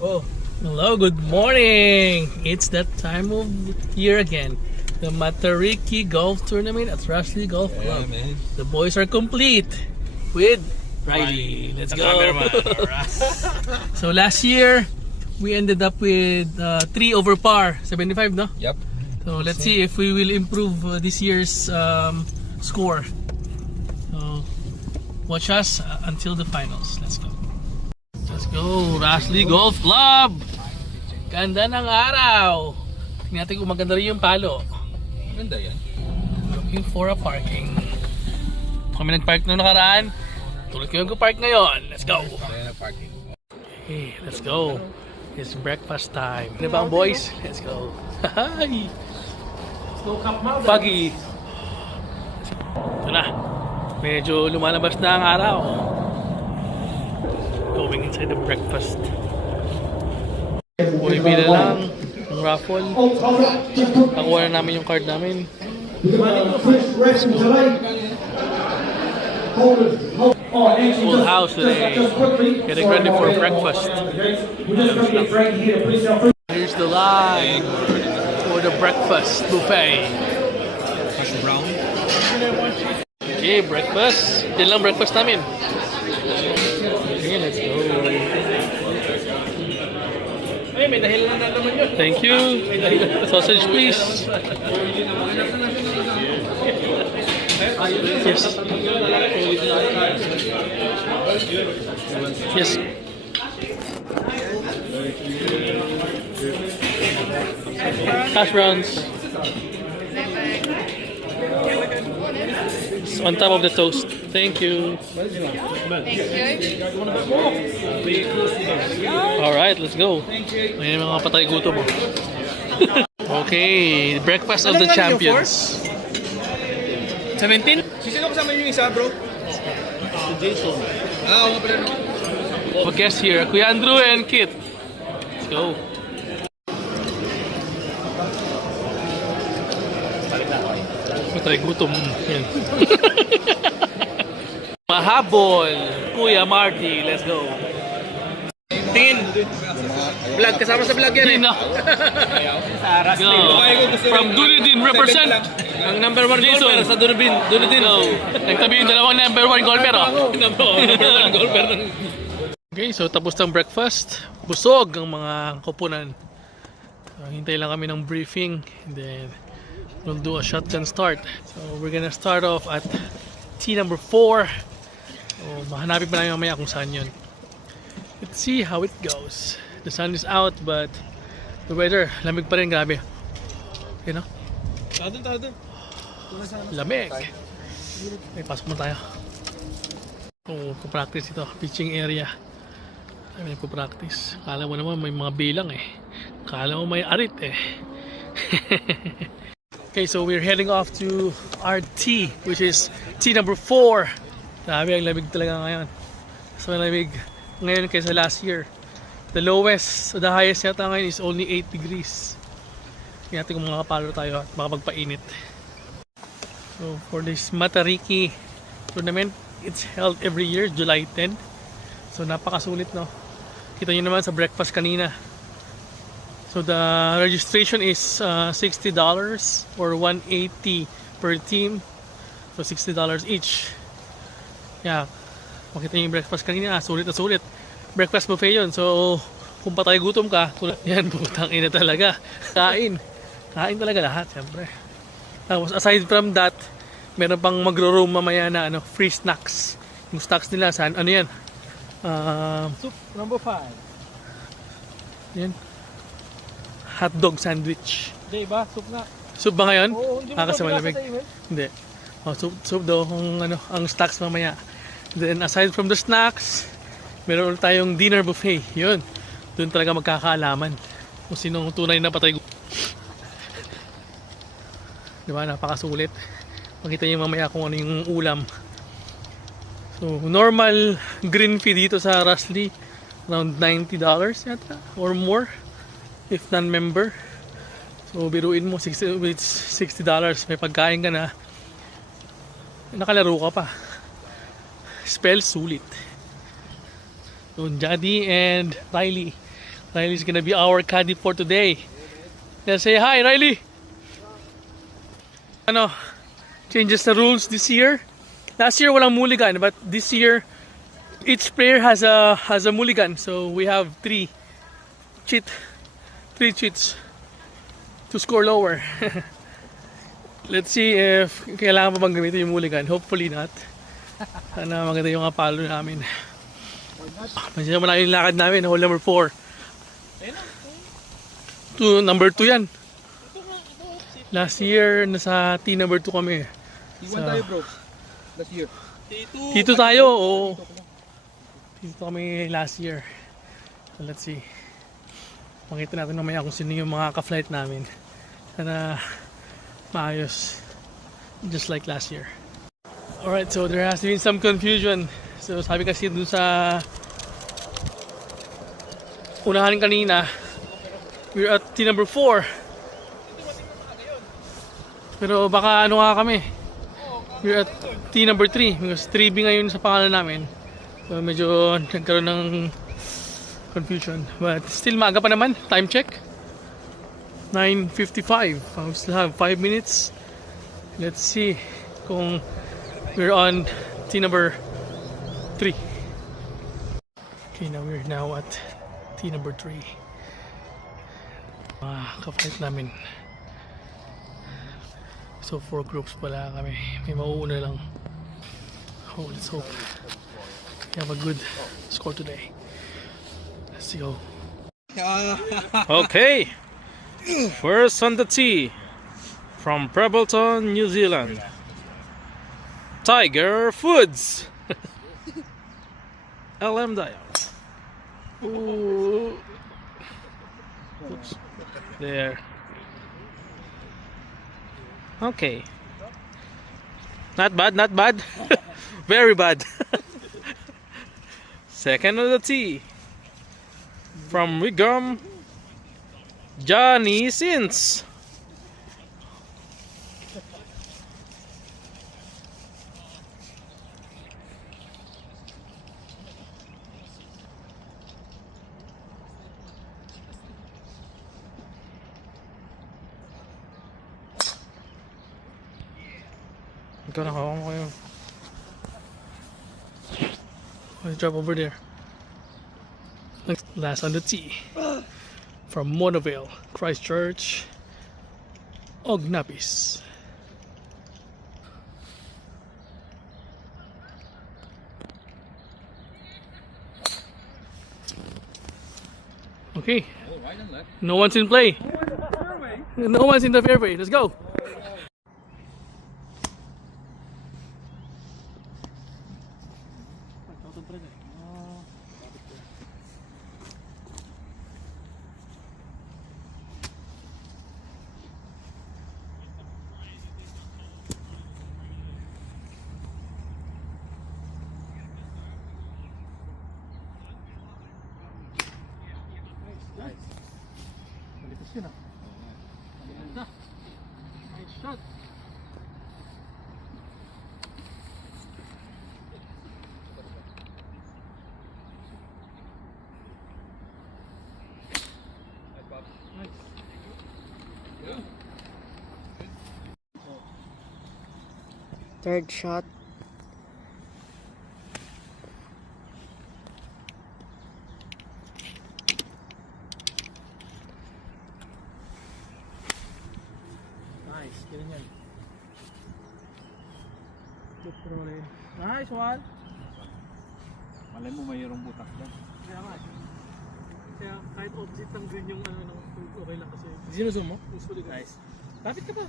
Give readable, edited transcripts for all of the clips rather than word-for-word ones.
Oh, Hello, good morning! It's that time of year again. The Matariki Golf Tournament at Rushley Golf Club. man. The boys are complete with Riley. Let's go! So last year, we ended up with 3 over par, 75, no? Yep. So let's see if we will improve this year's score. So watch us until the finals. Let's go. Let's go, Rushley Golf Club! Ganda ng araw! Tingnan natin kung maganda rin yung palo. Maganda yan. Looking for a parking. Kami nag-park na nakaraan. Tulad ko yung park ngayon. Let's go! Kaya na parking. Okay, let's go. It's breakfast time. Ano ba ang boys? Let's go. Hi! Pagi! Ito na. Medyo lumalabas na ang araw. Going inside the breakfast. Bumibili lang ng raffle. Nakuha na namin yung card namin. Full house today. Getting ready for breakfast. Here's the line for the breakfast buffet. Hash brown. Okay, breakfast. Yan lang breakfast namin. Okay, let's go. Ay, may dahil na naman yun. Thank you. Sausage, please. Yes. Yes. Hash browns. It's on top of the toast. Thank you. Alright, let's go. May mga patay gutom mo. Okay, breakfast of the champions. 17? Sino kasama yung isa, bro? Jason. Ah, ako pala. We'll guest here, Kuya Andrew and Kit. Let's go. Patay gutom. Yan. Mahabol, Kuya Marty. Let's go. Tingin. Vlog, kasama sa vlog yan eh. Tina. Go. From Dunedin, represent. Ang number 1 Jason. golfer sa Dunedin. Go. Nagtabi yung dalawang number 1 golfer. Oh. Number 1 golfer ng... Okay, so tapos ng breakfast. Busog ang mga koponan. So, hintay lang kami ng briefing. And then, we'll do a shotgun start. So, we're gonna start off at tee number 4. So, mahanapin pa namin mamaya kung saan yun. Let's see how it goes. The sun is out, but the weather, lamig pa rin, grabe. You know? Tadun. Lamig. Okay, pasok mo tayo. Oh, practice ito. Pitching area. Ay, practice. Kala mo naman may mga bilang eh. Kala mo may arit eh. Okay, so we're heading off to our tee, which is tee number 4. Grabe, ang lamig talaga ngayon. So lamig ngayon kaysa last year. The lowest, the highest yata ngayon is only 8 degrees. Tingnan natin kung makapalo tayo at makapagpainit. So for this Matariki tournament, it's held every year, July 10. So napakasulit, no? Kita nyo naman sa breakfast kanina. So the registration is $60 or $180 per team. So $60 each. Yeah. Makita nyo yung breakfast kanina, sulit na sulit. Breakfast buffet yun. So kung patay gutom ka, yan, putang ina talaga. Kain talaga lahat, syempre. Tapos aside from that, meron pang magro-room mamaya na free snacks. Yung snacks nila, saan, ano yan? Soup number 5. Yan. Hotdog sandwich. Di ba? Soup nga. Soup ba ngayon? Oo, hindi mo Kasi ba malamig. binasa sa email? Hindi. Oh, soup daw kung ang snacks mamaya. Then aside from the snacks, meron ulit tayong dinner buffet. Yun. Doon talaga magkakaalaman kung sinong tunay na patay. Diba? Napakasulit. Makita niyo mamaya kung ano yung ulam. So, normal green fee dito sa Rushley, around $90 yata or more if non-member. So, biruin mo, $60. May pagkain ka na. Nakalaro ka pa. Spell sulit. So, Jadi and Riley Riley's gonna be our caddy for today. Let's say hi, Riley. Ano, changes the rules this year. Last year walang mulligan, but this year each player has a mulligan. So we have three cheats to score lower. Let's see if kailangan pa bang gamitin yung mulligan. Hopefully not. Sana maganda yung palo namin. Masaya malaki yung lakad namin. Hole number 4. Number 2 yan. Last year, nasa T number 2 kami. T1 tayo bro. Last year. T2 tayo. Oo. T2 kami last year. So let's see. Makita natin mamaya kung sino yung mga ka-flight namin. Sana maayos. Just like last year. Alright, so there has been some confusion. So sabi kasi dun sa unahan kanina, we're at T number 4. Pero baka ano nga kami. We're at T number 3 because 3B ngayon sa pangalan namin. So medyo nagkaroon ng confusion. But still maaga pa naman. Time check. 9:55. We still have 5 minutes. Let's see kung we're on T number 3. Okay, now we're at T number 3. Ka-flight namin. So 4 groups pala kami. May mauuna lang. Oh, let's hope we have a good score today. Let's go. Okay. First on the tee from Prebleton, New Zealand. Tiger Foods. LM Dial. Ooh. Oops. There. Okay. Not bad, not bad. Very bad. Second on the tee from Wigram, Johnny Sins. Ikaw na hawak mo kayo. Let's drop over there. Last on the tee from Monavale, Christchurch, Ognapis. Okay. No one's in play. No one's in the fairway. Let's go. Nice shot. Third shot. Nice, ganun yan. Look for ulit. Nice one. Malay mo mayroong butak dyan. Kaya nga. Kaya kahit opposite ng green yung ano, okay lang kasi. Sino mo? Usually ganun. Nice. Lapit ka pa.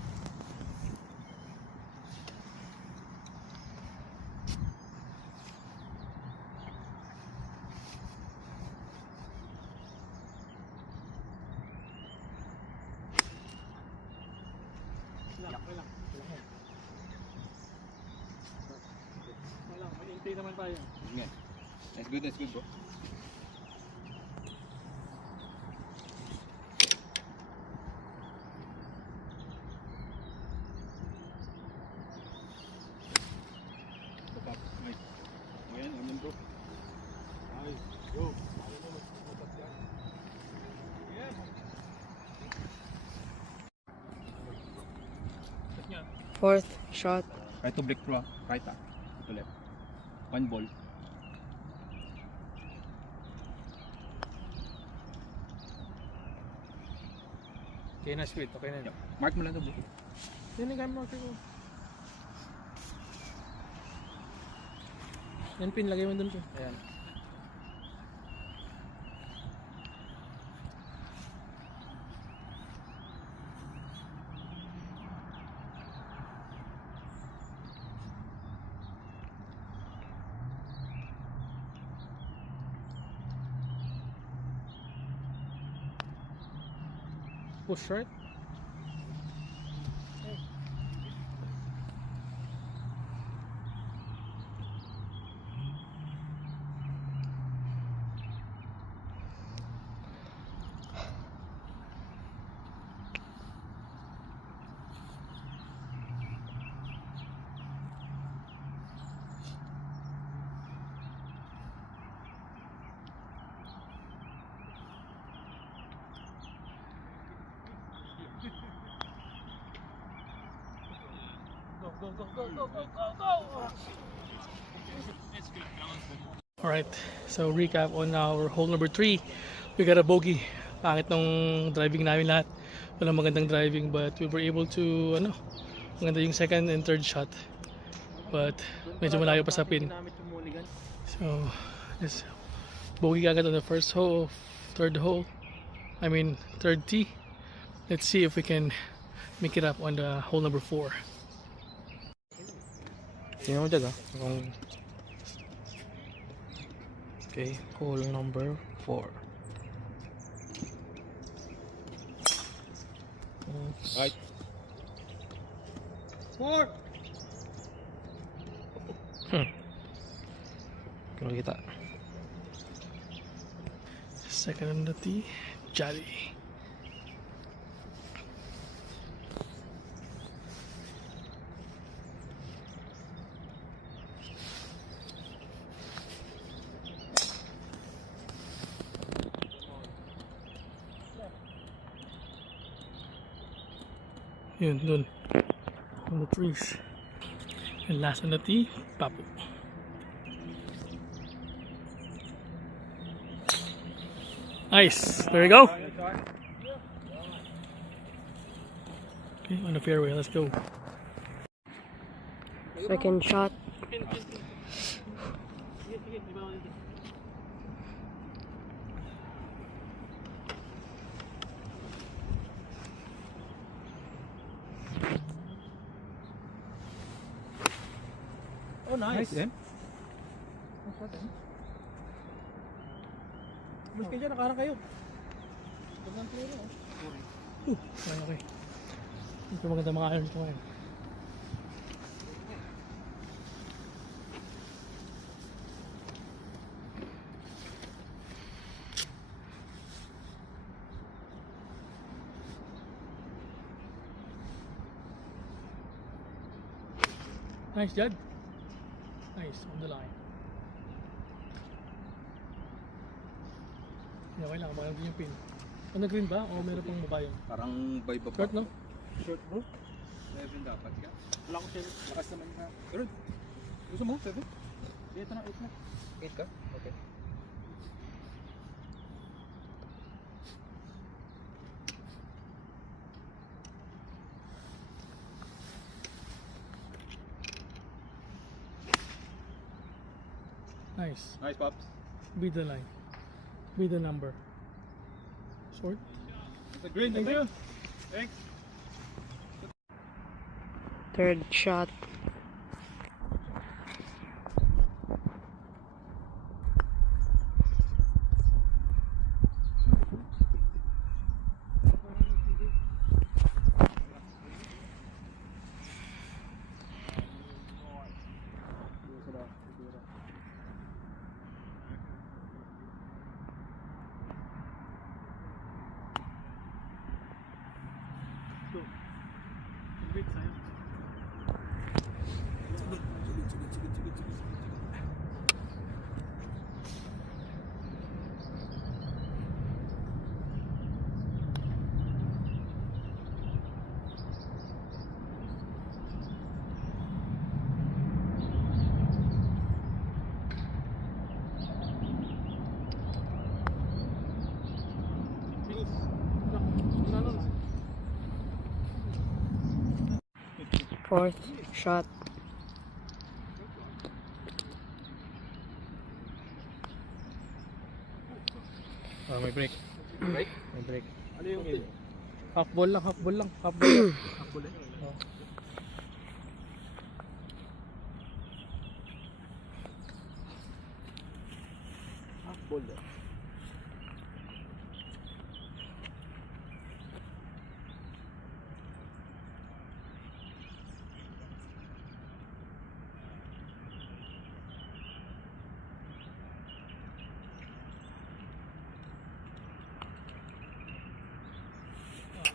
Okay lang. May intay naman tayo. That's good, bro. Fourth shot. Right to break through, right to left. One ball. Okay na, sweet. Okay na. Yep. Mark mo lang to, bro. Yan yung camera ko. Yan pin, lagay mo dun siya. Ayan. Push right. Alright, so recap on our hole number 3. We got a bogey. Pangit nung driving namin lahat. Walang magandang driving, but we were able to, maganda yung second and third shot. But medyo malayo pa sa pin. So, this bogey agad on the first hole, third tee. Let's see if we can make it up on the hole number 4. Tingnan mo dyan Okay, hole number 4. Right. 4! Kalau kita Second on the tee, Jolly. Yun, dun. On the trees. And last on the tee, Papu. Nice. There you go. Okay, on the fairway. Let's go. Second shot. Oh, nice. Then. Mas kayo dyan, nakarang kayo. Okay. Ito maganda mga irons ko ngayon. Nice, Jad. Nice, on the line. Okay lang, parang din yung pin. On the green ba? O meron pang baba yun? Parang by baba. Short, no? Short, bro. 7 dapat ka. Wala ko 7. Lakas naman na. Pero, gusto mo 7? Dito na, 8 na. 8 ka? Okay. Nice. Nice, Pops. Beat the line. Beat the number. Short. The green, thank you. Thanks. Third shot. Fourth shot. May break. Break? May break. Ano yung game? Half ball lang, half ball lang, half ball lang. Half ball eh. Oh. Half ball eh.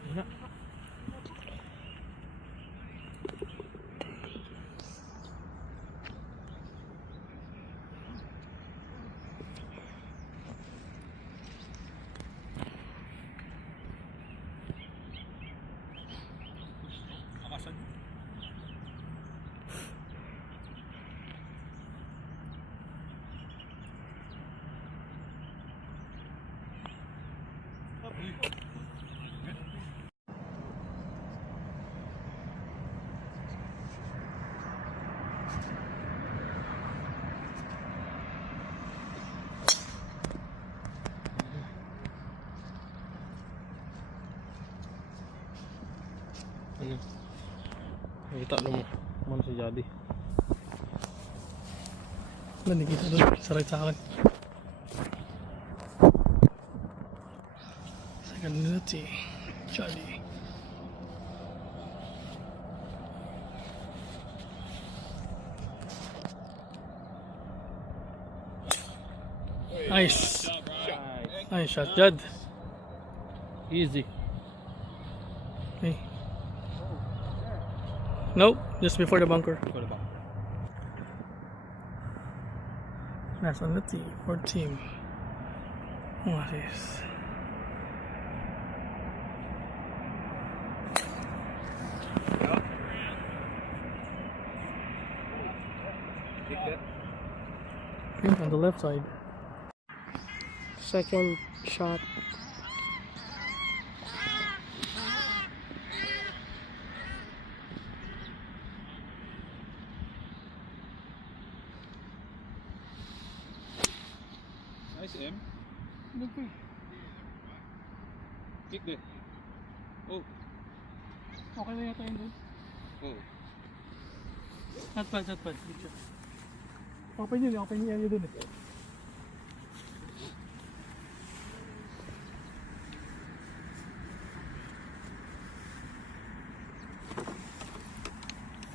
Yun na. Akasan. Ano? Nakita mo mo si Jadi. Nakikita doon, sa right sa akin. Second minute eh. Jolly. Nice. Nice shot, Jad. Easy. Okay. Nope, just before the bunker. Wala ba? That's on the tee for team. What is? Take that. Okay, on the left side. Second shot. Nice M. Kick that. Oh. Okay na yata yun doon. Oh. Not bad, not bad. Good job. Open yun doon eh.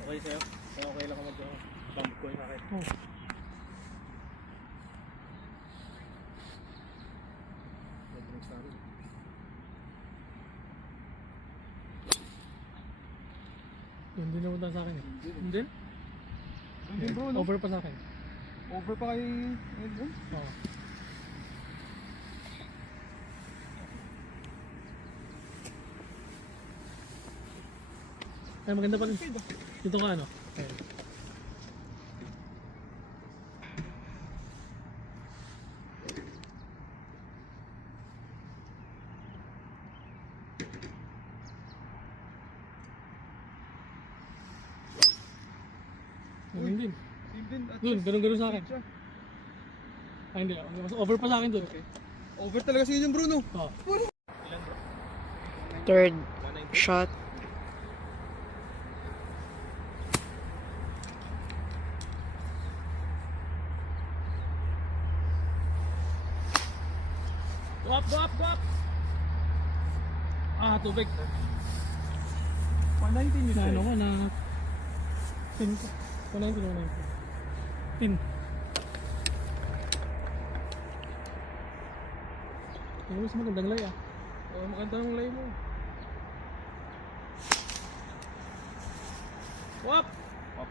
Okay sa'yo? Okay lang ako mag-bump ko yung akin. Oh. Hindi naman sa akin eh. Hindi? Hindi bro, no? Over pa sa akin. Over pa kay Edwin? Oo. Ay, maganda pa rin. Dito ka ano? Ayan. Ganun din. Edwin at Dun, ganun sa akin. siya. Ay, hindi. Mas over pa sa akin dun. Okay. Over talaga si yung Bruno. Oo. Third shot. Go up, go up, go up! Ah, tubig. 119 yun Na siya. ano ko, na... Pin ko. 190, 190. Pin. Ano mas magandang lay ah. Oh, maganda ng lay mo. Wap! Wap.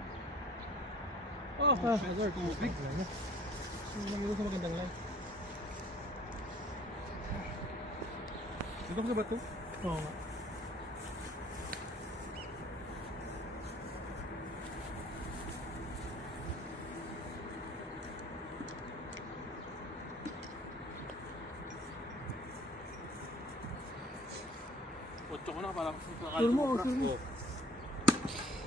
Oh, hazard. Tubig. Ano sa magandang lay? Dito ko sa bato? Oo nga. Otso ko na para Sure mo, sure mo.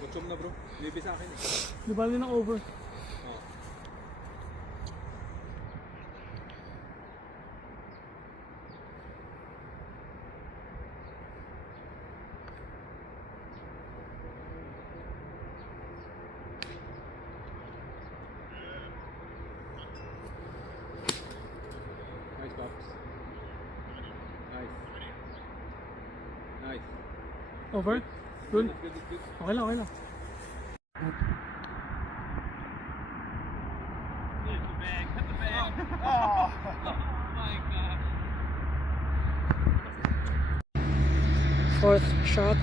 Kutsum na bro. Libi sa akin eh. Di ba ng over? Oo. Nice pops. Nice. Nice. Over? Good? Good, good. Okay lang, okay lang. Fourth shot.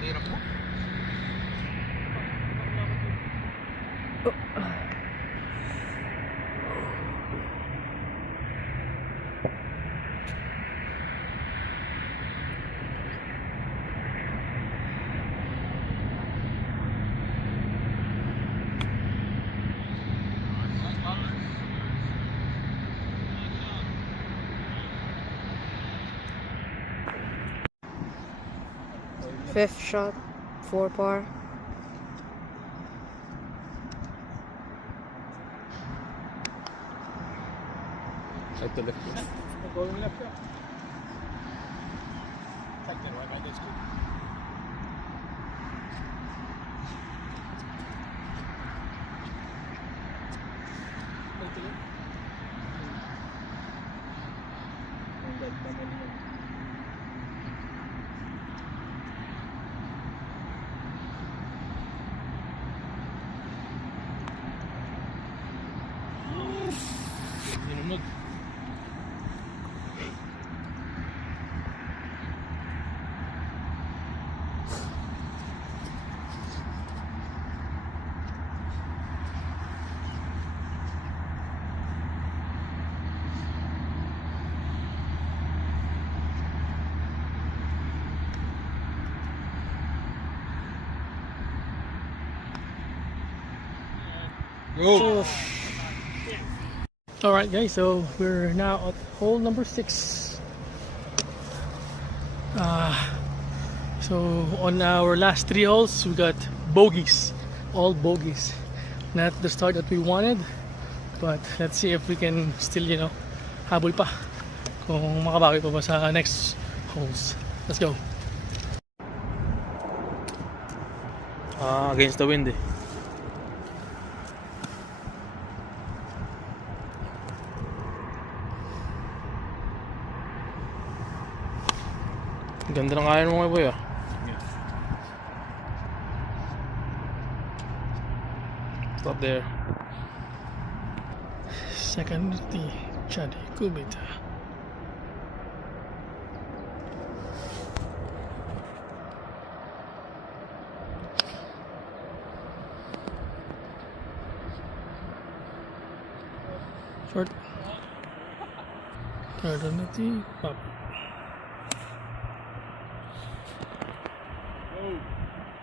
Hirap mo. Fifth shot. 4 par. Right to left. Going left siya. Take that right, that's good. Sinunod. Go! Alright guys, so we're now at hole number 6. So on our last 3 holes, we got bogeys. All bogeys. Not the start that we wanted, but let's see if we can still, habol pa. Kung makabawi pa ba sa next holes. Let's go. Against the wind eh. Ganda ng iron mo, boy, ah. Stop there. Second tee, Chadi Kubita. Short. Third on the tee, pop.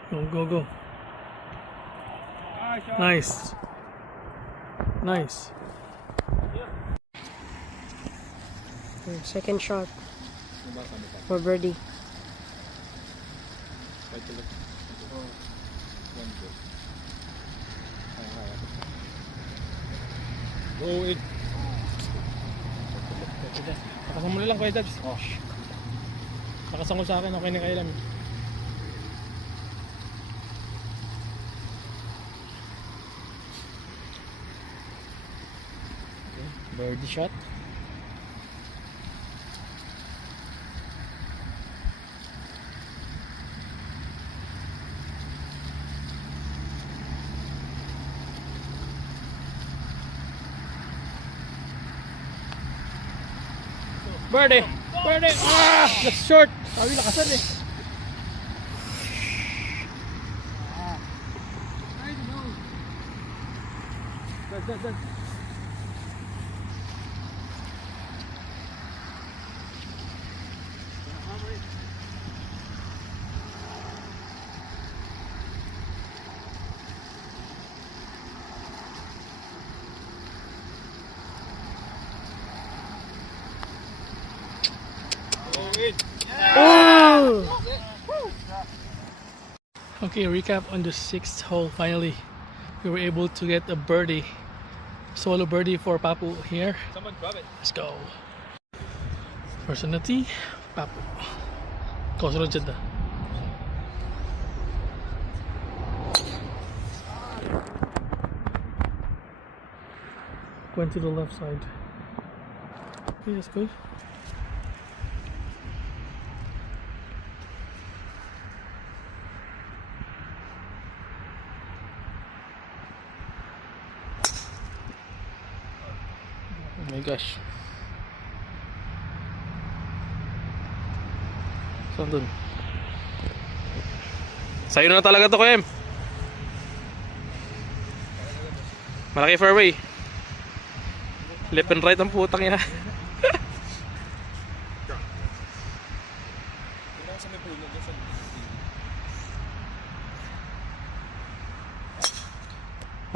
Go, go, go. Nice. Nice. Second shot. For birdie. Right to left. One go. Go in. Nakasan mo na lang, Kuya Dabs. Nakasan ko sa akin, okay na kayo lang. Birdie shot. Birdie! Birdie! Ah! That's short! Sabi lakasan eh. Okay, recap on the 6th hole. Finally, we were able to get a birdie. Solo birdie for Papu here. Someone grab it. Let's go. First on the tee, Papu. Kau sunod dyan na. Went to the left side. Okay, that's good. Oh my gosh. Saan dun? Sa'yo na talaga to, Kuya M. Malaki fairway. Left and right ang putang ina.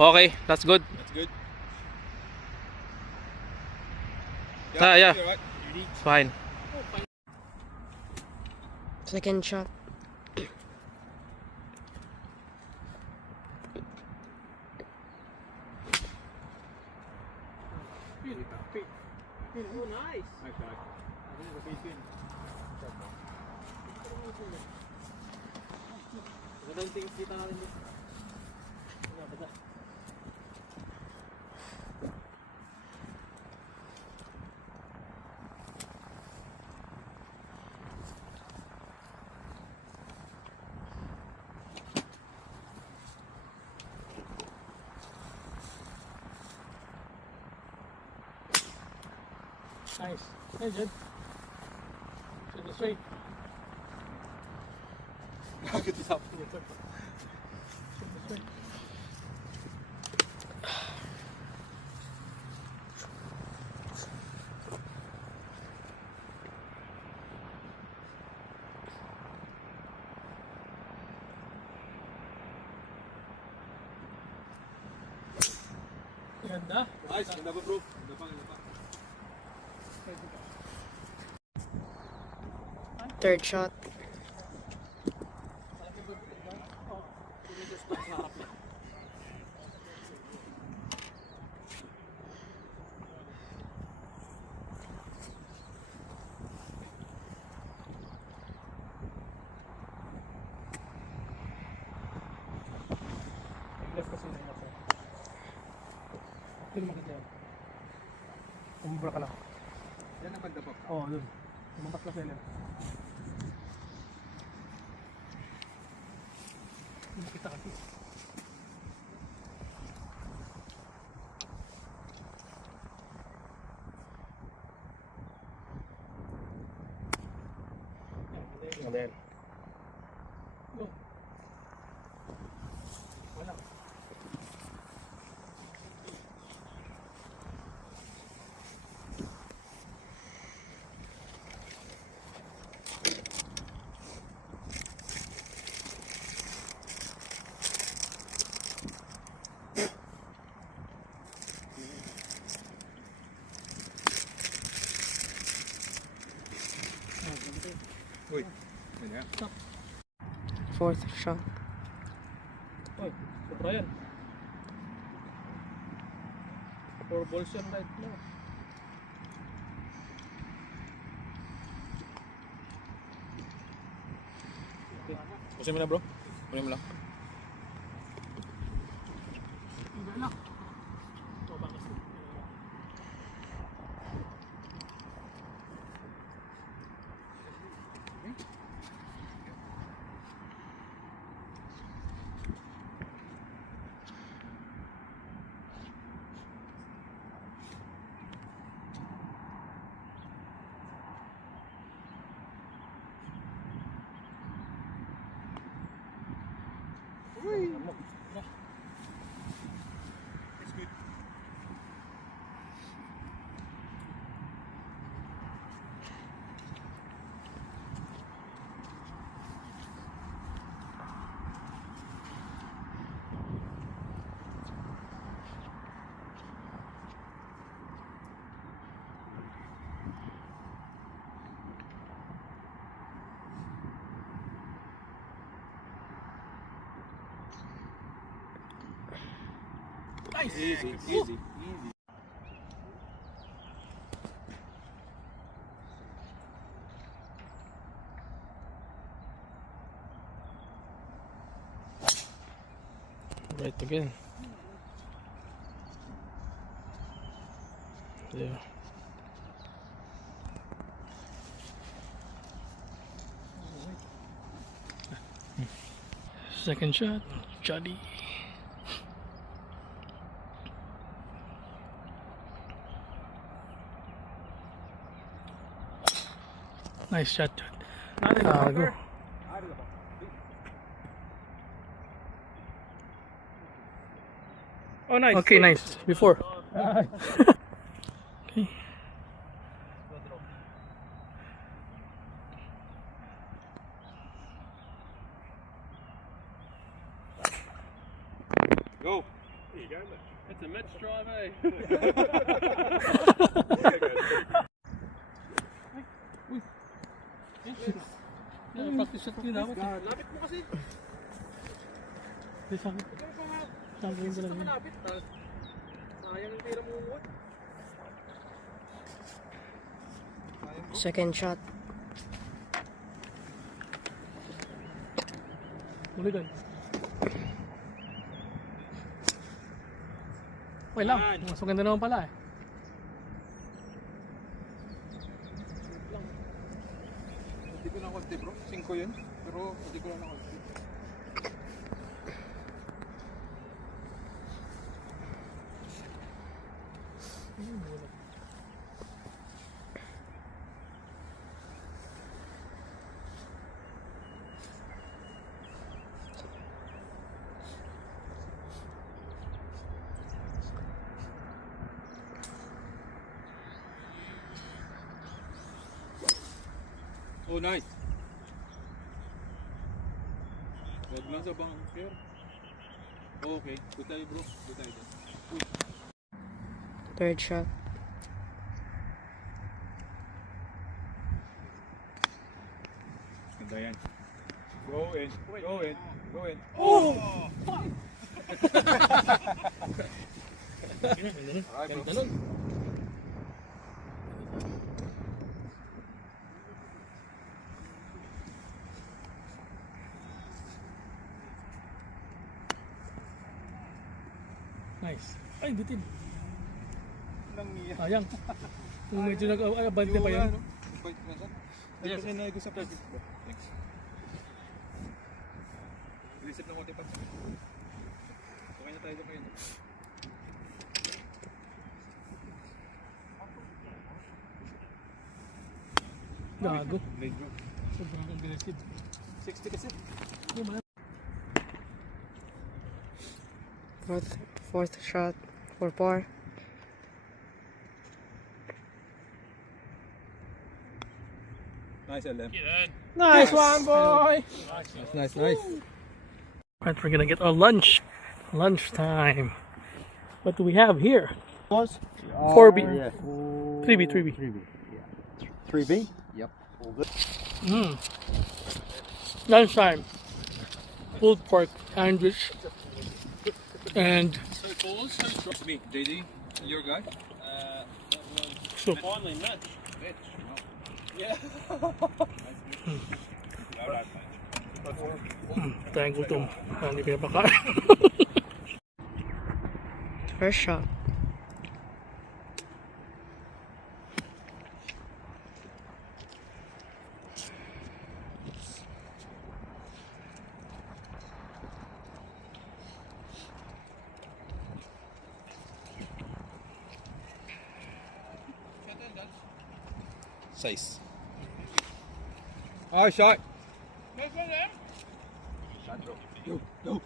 Okay, that's good. That's good. Yeah. You're right. It's fine. Second shot. Nice shot. Nice. Hey, Jed. Shoot it straight. Good job. Shoot it straight. Ganda. Nice. Ganda pa, bro. Ganda pa. Third shot. Hindi makita yan. Umubra ka lang. Yan ang pagdapap. Oo, dun. Lumampas ka sila. Hindi makita kasi. And then, Go. Wala. Uy. Yan yan. Fourth shot. Oy, sobra yan. 4 balls yan right now. Pusin mo na, bro. Pusin mo lang. Nice. Easy, easy, easy. Right again. Yeah. Second shot, Johnny. Nice shot, dude. Go. Oh, nice. Okay, nice. Before. Okay. Go. It's a Mets drive, eh? Practice shot yun dapat. Lapit mo kasi. Sayang ko lang yun. Malapit na. Sayang yung tira mo. Second shot. Muli doon. Okay lang. Mas maganda naman pala eh. Hindi ko na konti bro. 5 yun. Pero hindi ko na konti. Oh, nice. Wag lang sa bunker. Oh, okay. Good tayo bro. Good tayo dyan. Third shot. Ganda yan. Go in. Go in. Go in. Okay, bro. Nice. Ay, bitin. Nangiyak. Sayang. Kung medyo nag-abante pa yun. Bait mo saan? Ayun, kasi nalagay ko sa practice bro. Thanks. Reset na konti pa. Okay na tayo dyan ngayon. Gago. Blade bro. Sobrang aggressive. 60 kasi. Fourth shot for par. Nice LM. Nice one, boy! Nice. Alright, we're gonna get our lunch. Lunch time. What do we have here? 4B. 3B. 3B? Yep. Lunchtime. Pulled pork sandwich. And It's me, JD. Your guy? soup. Finally, Mitch. Tayong gutom. Hindi pinapakain. First shot. Size. Oh, shot. Go.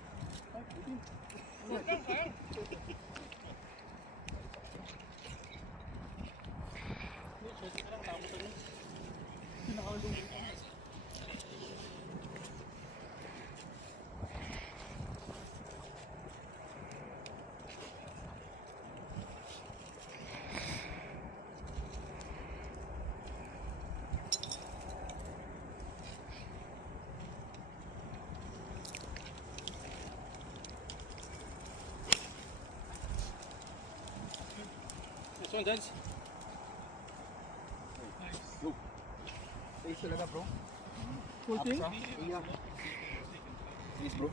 one, Dance. Go. Face talaga, bro. Full thing? Yeah. Please, bro.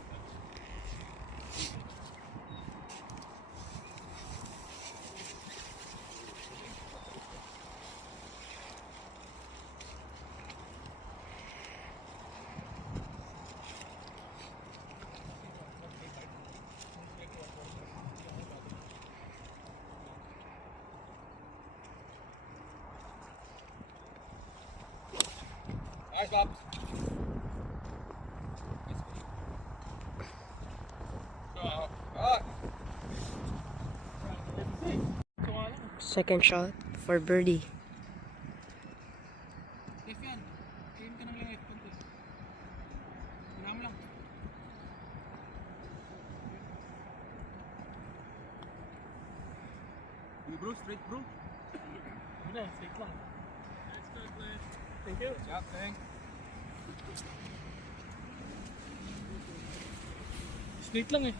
Nice, Babs. Second shot for birdie. Left yan. Aim ka ng left. Hinam lang. Bro, straight, bro. Hindi na, straight lang. Thank you. Yeah, thank. Straight lang eh.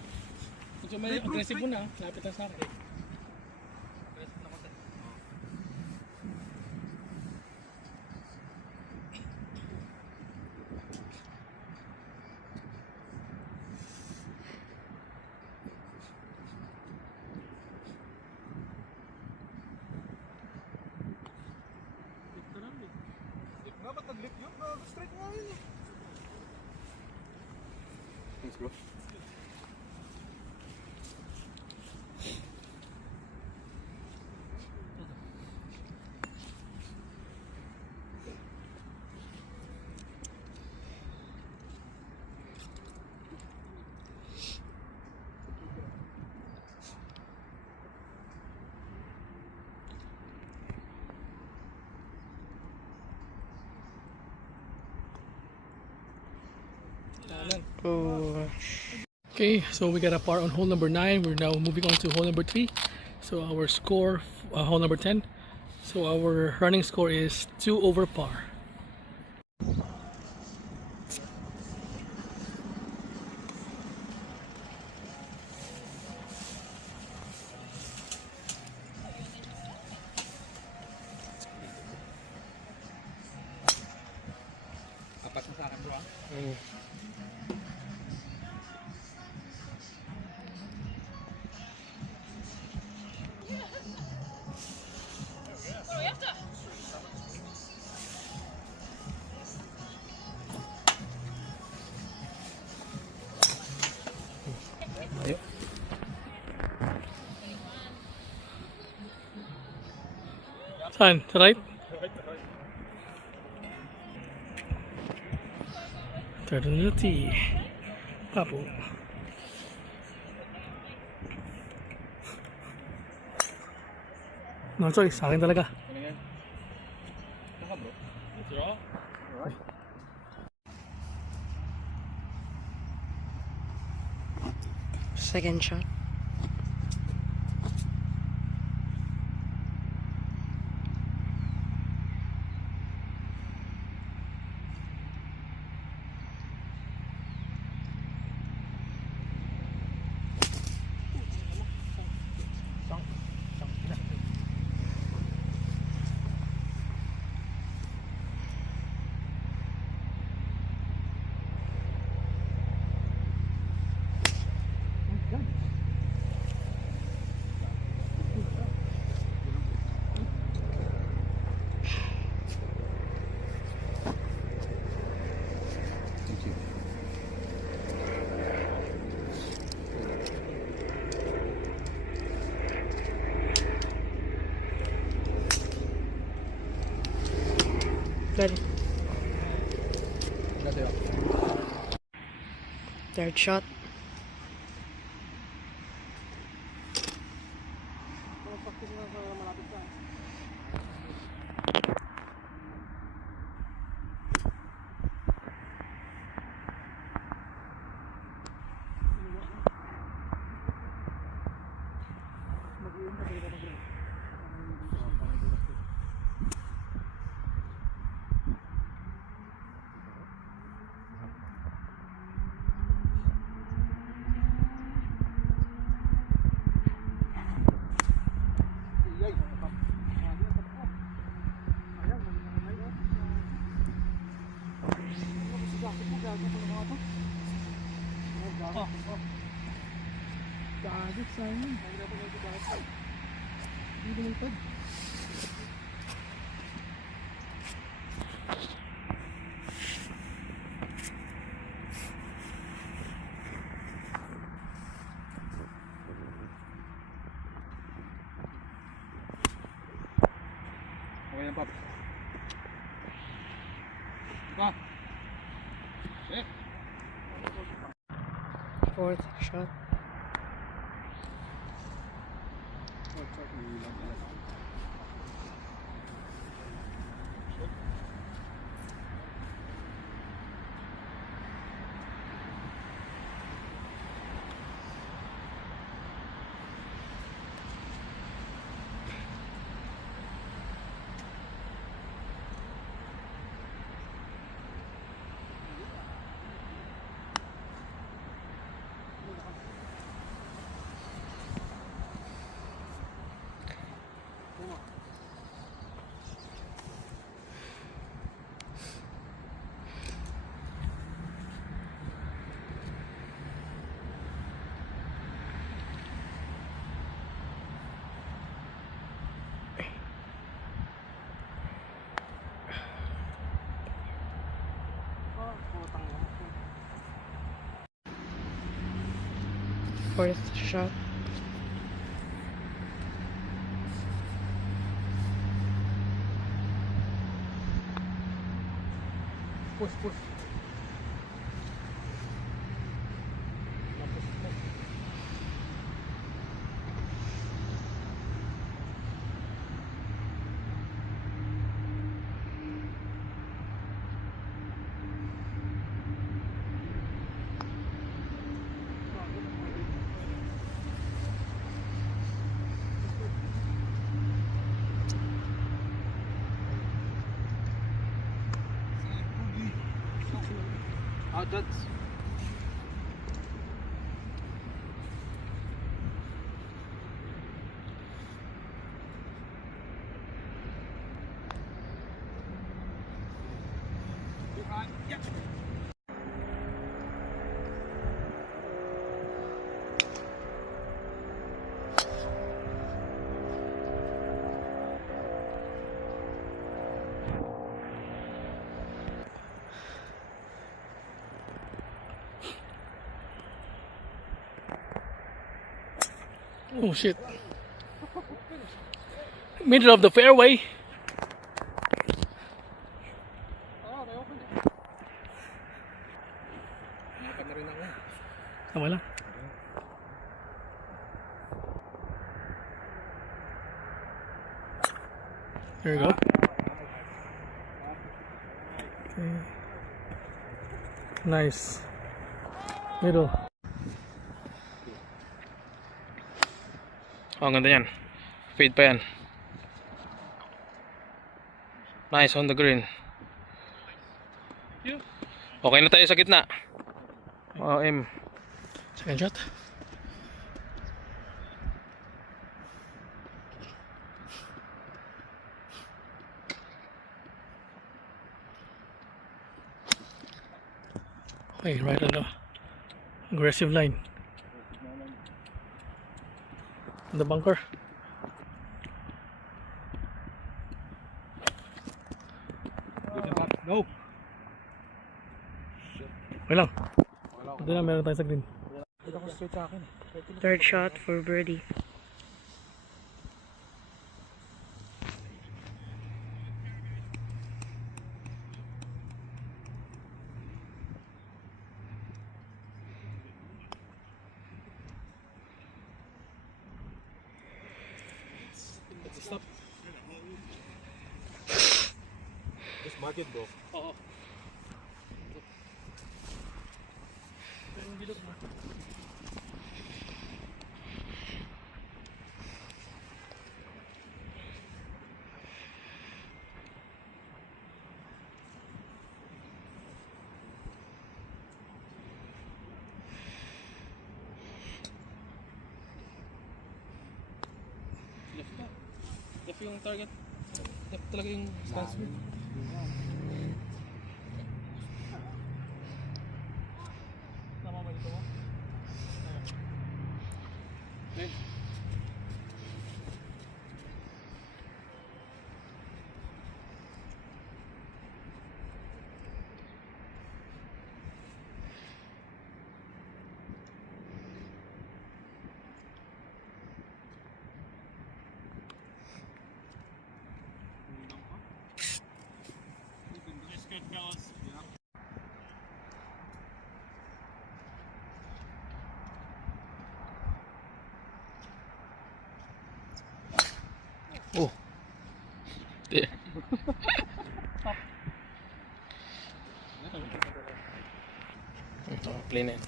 Medyo may aggressive mo na. Lapit na sa akin. Nga ba't nag-lift yun? Straight nga yun eh. Thanks, bro. Oh. Okay, so we got a par on hole number 9. We're now moving on to hole number 3. So our score, hole number 10. So our running score is 2 over par. Apat na sa akin, bro. Saan? Sa right? Third on the tee. Papo. No choice, sa akin talaga. Ano yan? Baka, bro. Draw? Second shot. Thank you. Good. Ito yun. Third shot. sayang. Hindi lumipad. Okay yan, Pop. Diba? Eh. Fourth shot. Fourth shot. Push, push. That's Oh shit. Middle of the fairway. Nakapad na rin ako. Tama lang. There you go. Okay. Nice. Middle. Oh, ang ganda yan. Fade pa yan. Nice on the green. Okay na tayo sa gitna. Oh, M. Second shot. Okay, right on the aggressive line. In the bunker. No. Okay lang. Ito na, meron tayo sa green. Ito ko straight sa akin. Third shot for birdie. Stop. Just mark it, bro. Oo. Left ka. Left yung target. Left talaga yung stance mo. Tama ba dito mo? Oh. There. Ito, play na yan.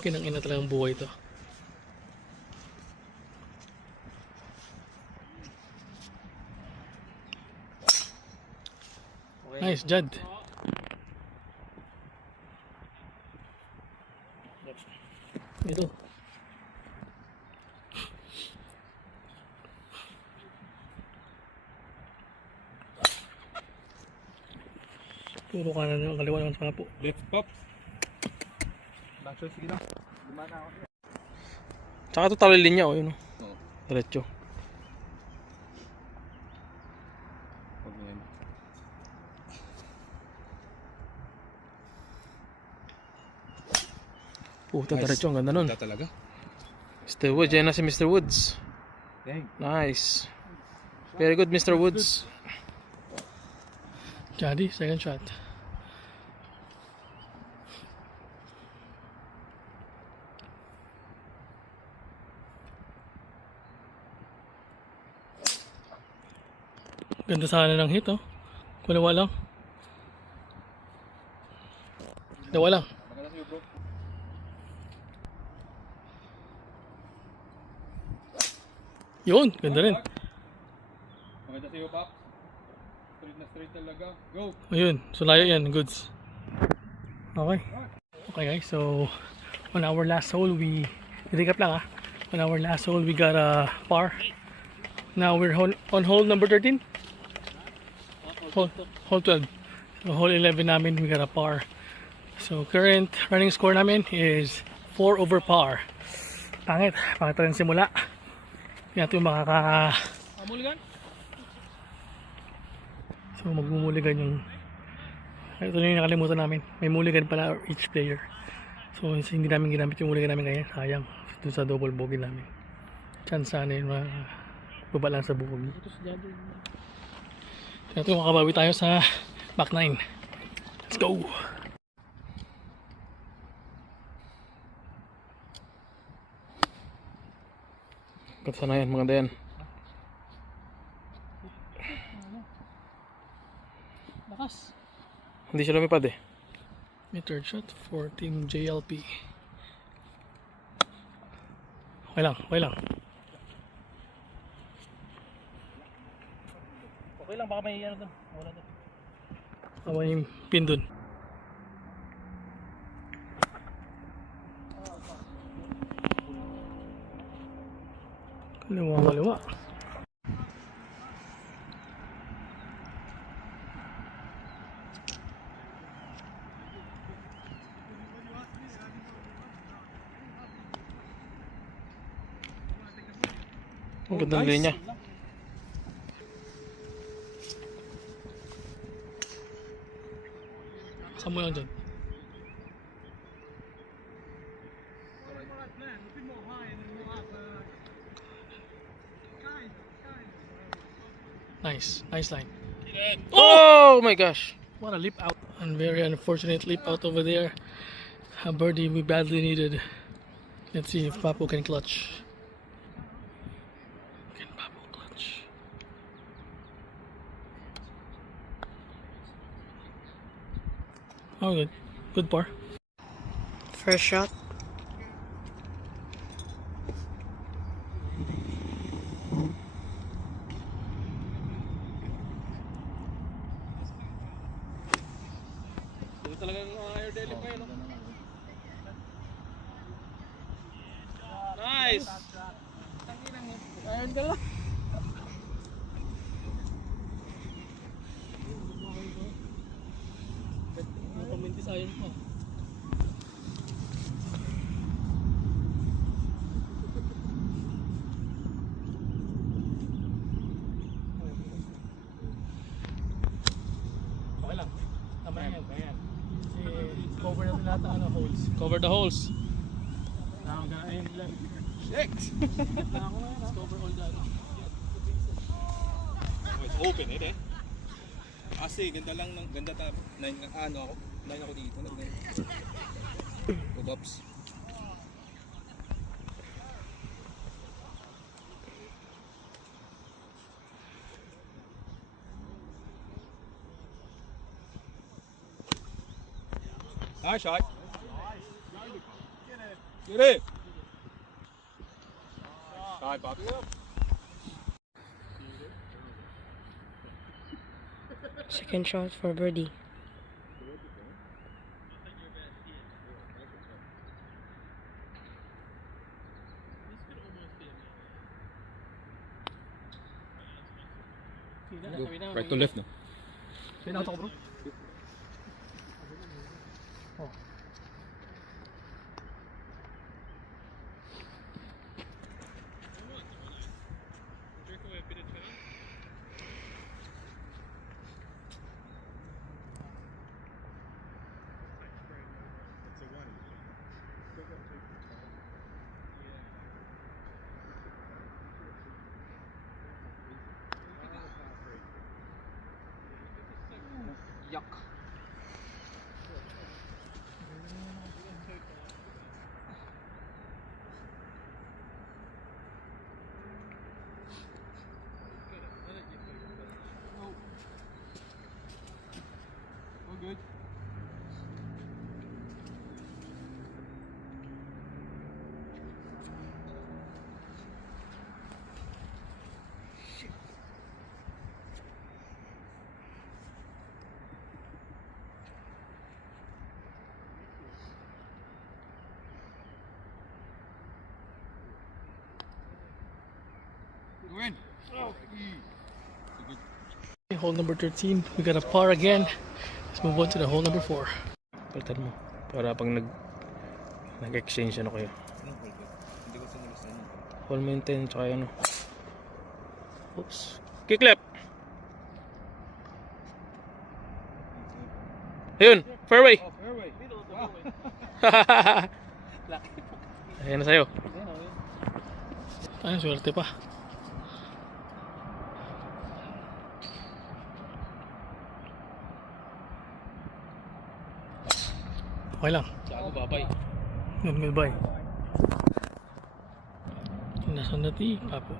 Kinangina talagang buhay ito. Nice, Jad. Ito. Puro kanan yung kaliwa naman sa po. Left pop. Back shot, sige lang. Dumana ako. Tsaka ito talo linya, oh, yun, oh. Oo. Diretso. Huwag mo yan. Puta, diretso, ang ganda nun. Ganda talaga. Mr. Woods, yan na si Mr. Woods. Dang. Nice. Very good, Mr. Woods. Jadi, second shot. Ganda sana ng hit, oh. Kulawa lang. Dawa lang. Maganda sa'yo, bro. Yun, ganda rin. Maganda sa'yo, Pop. Straight na straight talaga. Go! Ayun, so layo yan, goods. Okay. Okay guys, so on our last hole, recap lang ah. On our last hole, we got a par. Now we're on hole number 13? Hole 12. So hole 11 namin, we got a par. So current running score namin is 4 over par. Pangit rin simula. Hindi natin makaka... So magmumuligan yung... Ito na yung nakalimutan namin. May muligan pala each player. So hindi namin ginamit yung muligan namin ngayon. Sayang. Doon sa double bogey namin. Chance sana yun baba lang sa bogey. Ito makabawi tayo sa back 9. Let's go! Kasanayan mga dayan. Bakas. Hindi siya lumipad eh. May third shot for Team JLP. Okay lang, okay lang. Okay lang, baka may ano dun. Wala dun. Tama yung pin dun. Kaliwa, kaliwa. Ang ganda ng linya. Saan mo lang dyan? Nice, nice line. Oh my gosh! What a leap out. And very unfortunate leap out over there. A birdie we badly needed. Let's see if Papo can clutch. Can Papo clutch? Oh, good. Good par. First shot. Ito talagang air deli pa yun, no? Nice! Ayun ka lang. Nakamintis ayun pa. Okay lang. Tama na yan. Kaya yan. Kasi cover natin lahat ng holes. Cover the holes. Now I'm gonna aim left. Let's cover all the Oh, it's open, eh? Kasi ganda lang ng ganda ta. Ano ako? 9 ako dito. Pops. Nice shot. Get it. Shot, Pops. Second shot for birdie. Right to left, no? Pinakita ko bro. Yuck. Oh, good. Win. Hole number 13. We got a par again. Let's move on to the hole number 4. Palitan mo. Para pag nag-exchange ano kayo. Hindi ko sinulis na yun. Hole mo yung 10 tsaka ano. Oops. Kick left. Ayun. Fairway. Oh, fairway. Wow. Ayan na sa'yo. Ay, swerte pa. Okay lang. Sa ako, babay. Goodbye. Nasa na ti, papo.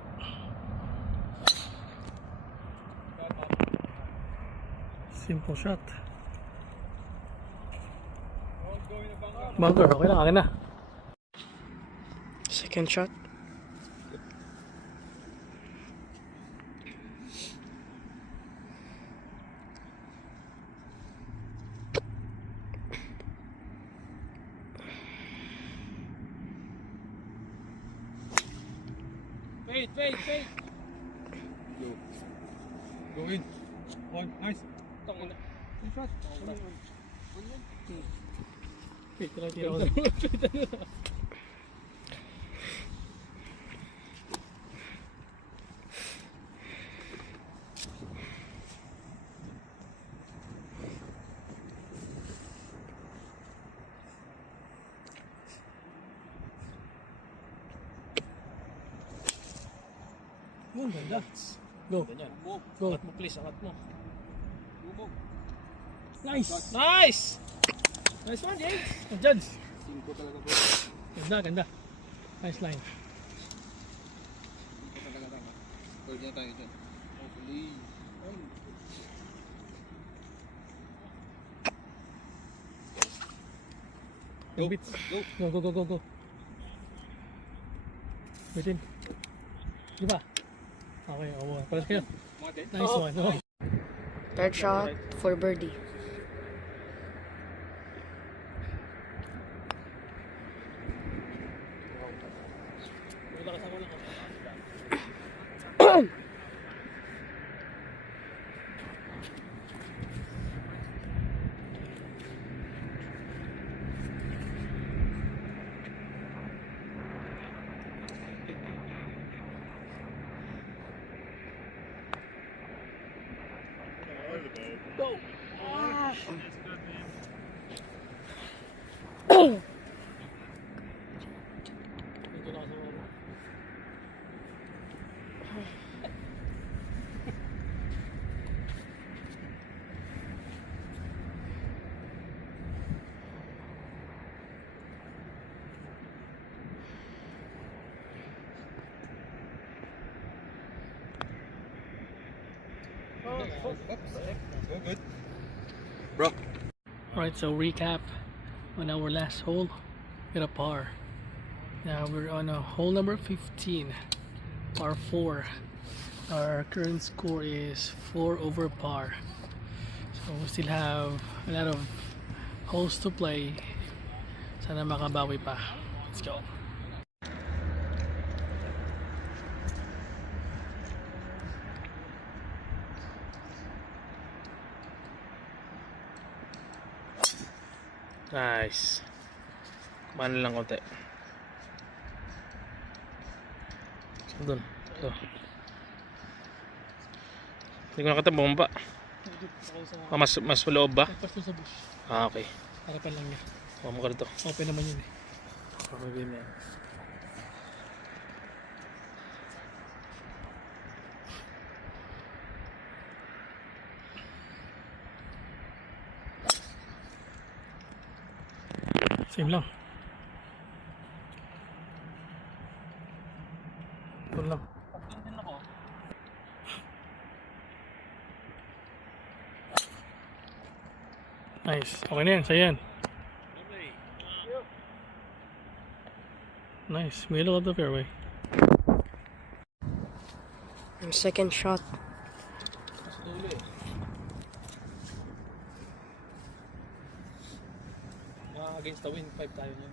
Simple shot. Bunker, okay lang, akin na. Second shot. Fade. Go. Go in. One. Nice. Good shot. Tira ko. Yun, ganda. Go. Go. Angat mo please, angat mo. Nice! Nice! Nice one, James! Oh, Judge! Cinco talaga bro. Ganda. Nice line. Cinco talaga tama. Third na tayo dyan. Hopefully. Go. Beats. Go. Bitin. Di ba? Okay, palas kayo. Nice one. Oh. Third shot for birdie. Oh, good. Alright, so recap on our last hole. Hit a par. Now we're on a hole number 15, par 4. Our current score is 4 over par. So we still have a lot of holes to play. Sana makabawi pa. Let's go. Nice. Kumain lang konti. Doon. Ito. Hindi ko nakita bomba. Mas maloob ba? Pas sa bush. Ah, okay. Harapan lang niya. Huwag mo ka dito. Open naman yun eh. Okay, game yan. Same lang. Ito lang. Nice. Okay na yan. Sa'yo yan. Nice. Middle of the fairway. Your second shot. Against the wind, 5 tayo niya.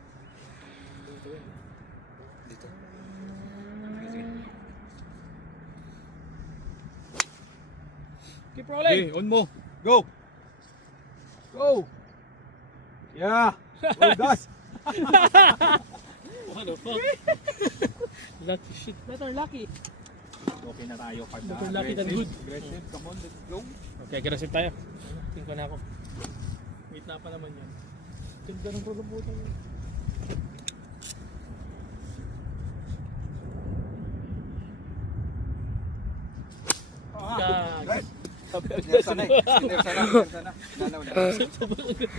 Against the wind. Dito. Keep rolling! Okay, on mo. Go! Go! Yeah! Well done! What the fuck? Lucky shit. Not our lucky. Okay na tayo. Better lucky than good. Aggressive, come on, let's go. Okay, aggressive tayo. Tingin ko na ako. Wait na pa naman yan. Ganda ng pulubutan yun. God. Skinner sana eh. Skinner sana. Nanaw na.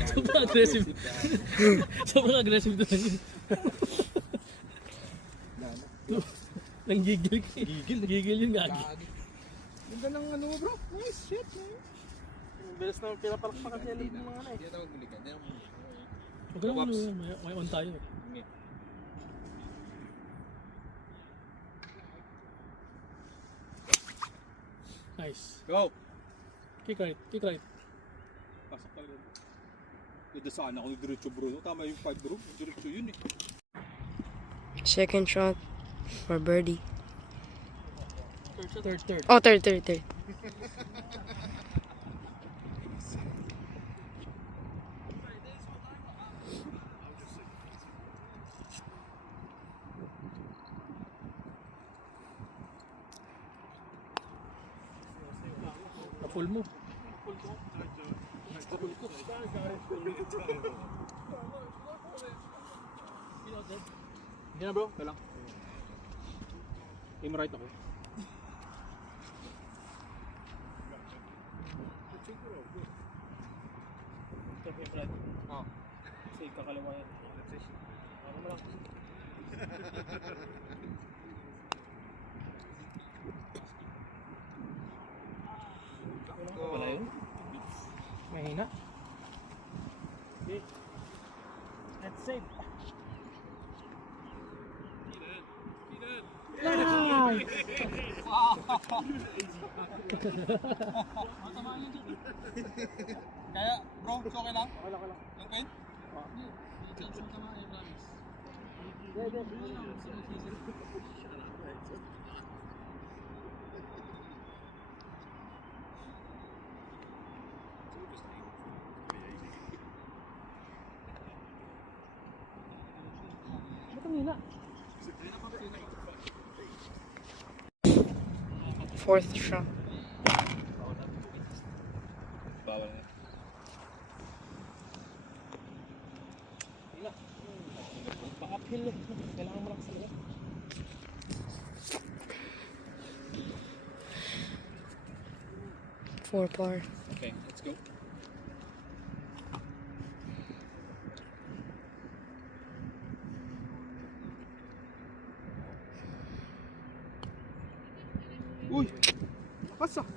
Sobrang aggressive. Sobrang aggressive doon yun. Nanggigil ka eh. Gigil yun gagi. Ganda ng ano bro. Nice shit. Ang bilis na pinapalakpakan siya ng mga ano eh. Hindi na magmulikan. Hindi na magmulikan. Huwag na ano yan. May on tayo eh. Nice. Go! Kick right. Kick right. Pasok ka rin. Ganda sana ako nagdiretso bro. Tama yung 5 bro. Diretso yun eh. Second shot for birdie. Third. Oh, third. Napul mo. Hindi na bro. Kailang. Aim right ako. Oh. Kasi kakalawa yan. Ano mo lang. Wala yun. Mahina. Okay. Let's save. Kaya bro, so okay lang? Okay lang. Yung pin? Fourth shot. Bawal na. Pa-uphill eh. Kailangan malakas talaga. Four par. Okay, let's go. Uy! Lakas ah!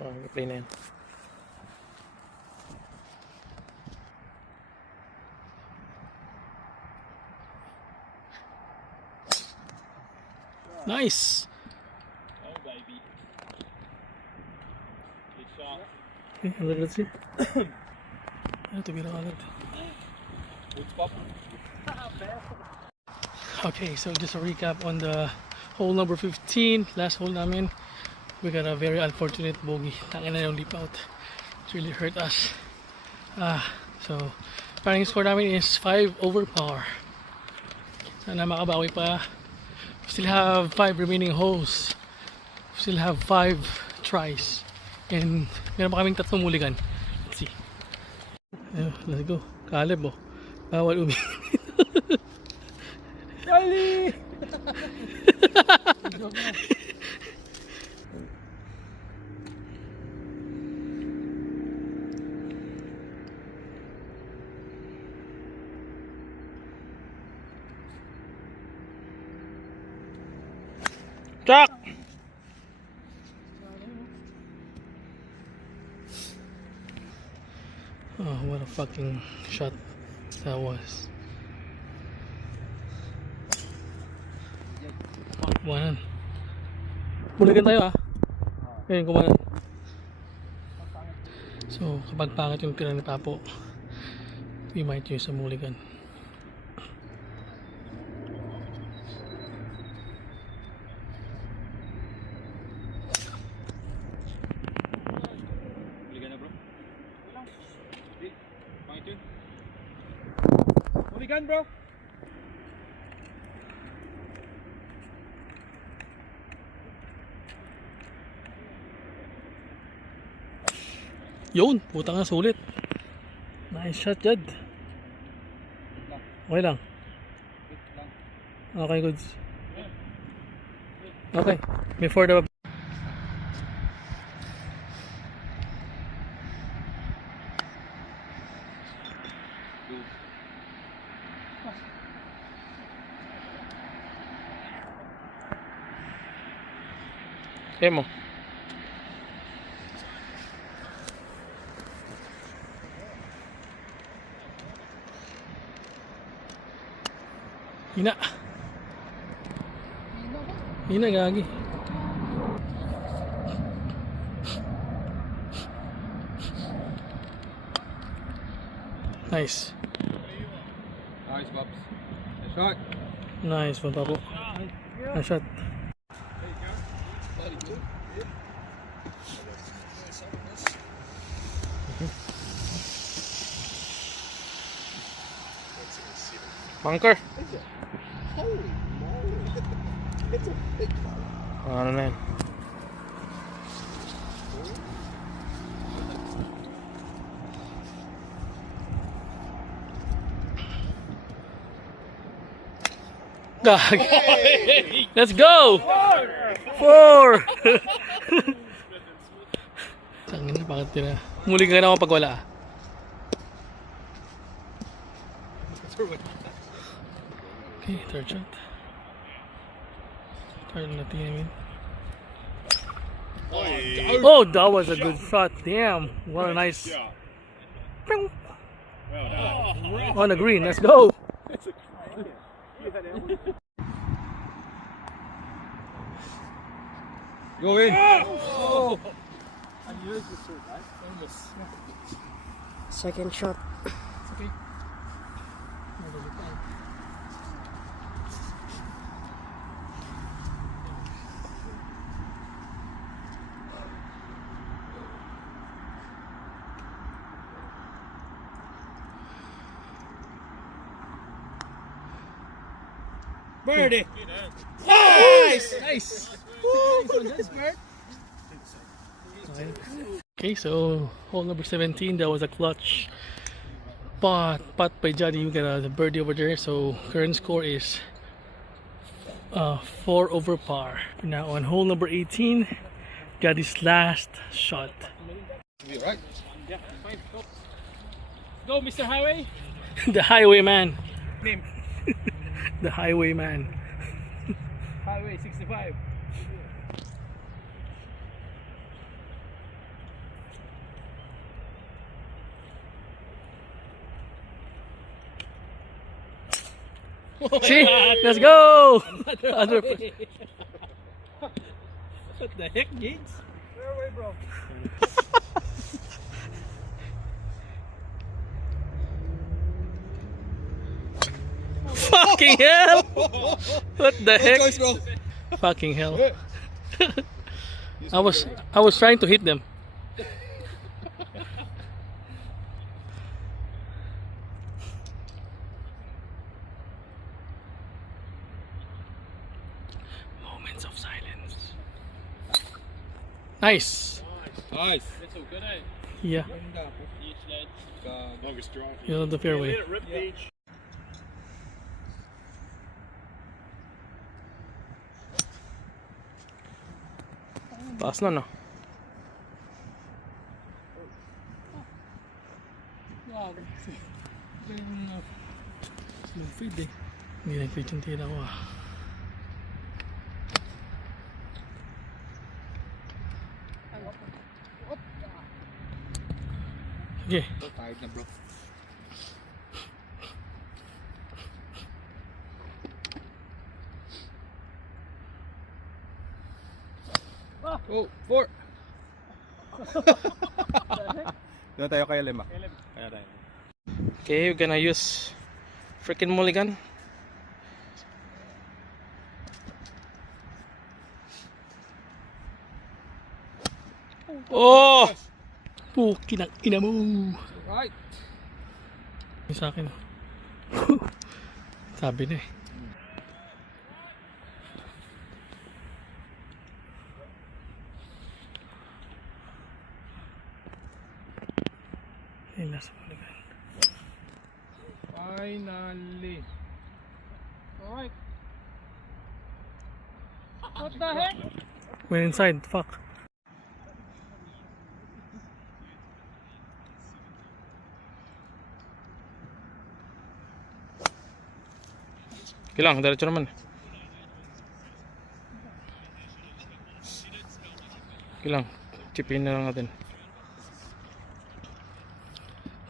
Oh, play na yan. Nice! Okay, let's see. Ito biro agad. Okay, so just a recap on the hole number 15, last hole namin. We got a very unfortunate bogey. Tangin na yung leap out. It really hurt us. So, parang score namin is 5 over par. Sana makabawi pa. We still have 5 remaining holes. We still have 5 tries. And meron pa kaming 3 mulligan. Let's see. Ayun, let's go. Caleb oh. Bawal umi. Riley! Jack! Oh, what a fucking shot that was. Kumanan. Mulligan tayo ah. Ngayon kumanan. So, kapag pangit yung tira ni Papo, we might use a mulligan. Mulligan na bro. Pangit yun. Mulligan bro. Yun, puta nga sulit. Nice shot, Jad. Okay lang. Okay, goods. Okay, before the... Demo. Hina. Hina, gagi. Nice. Nice Bobs. Nice shot. Nice one, Papo. Nice shot. Bunker. Ano na yan? Gag. Let's go! 4! Tangin na, bakit tira? Muli ka na ako pag wala. Okay, third shot. Third na tingin. Oh, that was a good shot. Damn, what a nice. Ping. On the green, let's go. Go in. Second shot. Birdie. Nice. Nice. Okay, so hole number 17, that was a clutch putt by Johnny. We got a birdie over there, so current score is 4 over par. Now on hole number 18, Johnny's last shot. Be right. Go, Mr. Highway. The highwayman. Name. The highwayman. Highway 65. See? Let's go! Other- What the heck, Gates? Fairway, bro. Fucking hell! What the heck? bro. Fucking hell. I was trying to hit them. Moments of silence. Nice. Nice. That's so good, eh? Yeah, Longest draw. you're on the fairway. Taas na, no? Feed eh. Hindi nag-fit yung tira ko ah. Sige. Tired na, bro. Oh, 4. Doon tayo kay Lema. Kaya tayo. Okay, we're gonna use freaking mulligan. Oh! Puki ng ina mo. Right. Yung sa akin. Sabi na eh. Ayun, nasa Mulligan. Finally. Alright. What the heck? Went inside, fuck. Okay lang, diretso naman. Okay lang, chipin na lang natin.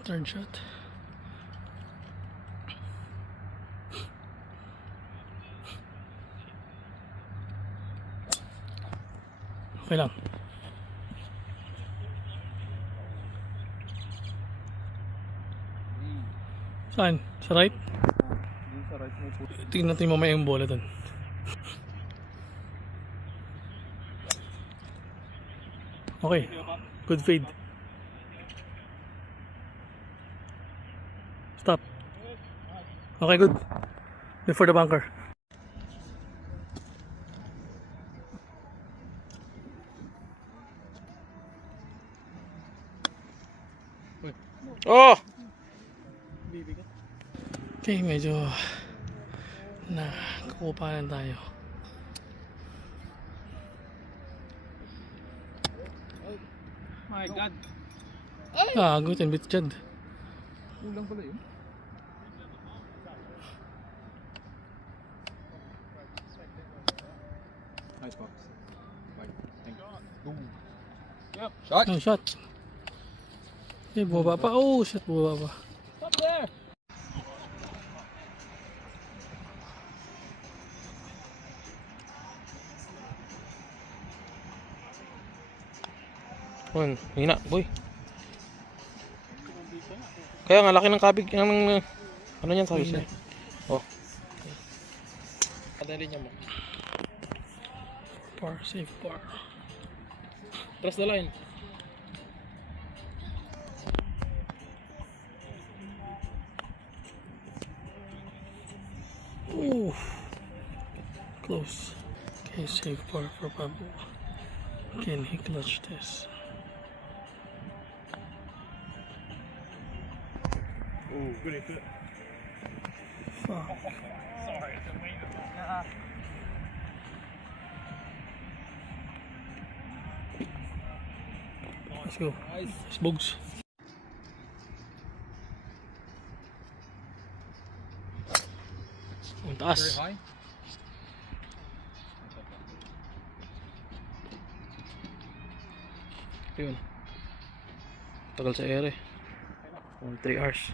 Third shot. Okay lang. Saan? Sa right? Dun sa right mo po. Tingnan natin mamaya yung bola dun. Okay. Good fade. Stop. Okay, good. Before the bunker. Oh! Okay, medyo nakukupanan tayo. My God. Good and bit chad. Kulang pala yun. Nice box. Bye. Thank you. Yep. Shot. No shot. Eh, bumaba pa. Oh, shit, bumaba pa. Stop there. Yun, hina, boy. Kaya nga, laki ng kabig ng ano yan sabi siya. Oh. Padali niya mo. Par, safe par. Trust the line. Ooh. Close. Okay, safe par for Pablo. Can he clutch this? Oh, good hit. Fuck. Sorry, the way Let's go. Nice. Nice bugs. Yung Very taas. high. Yun. Tagal sa ere. 3 hours.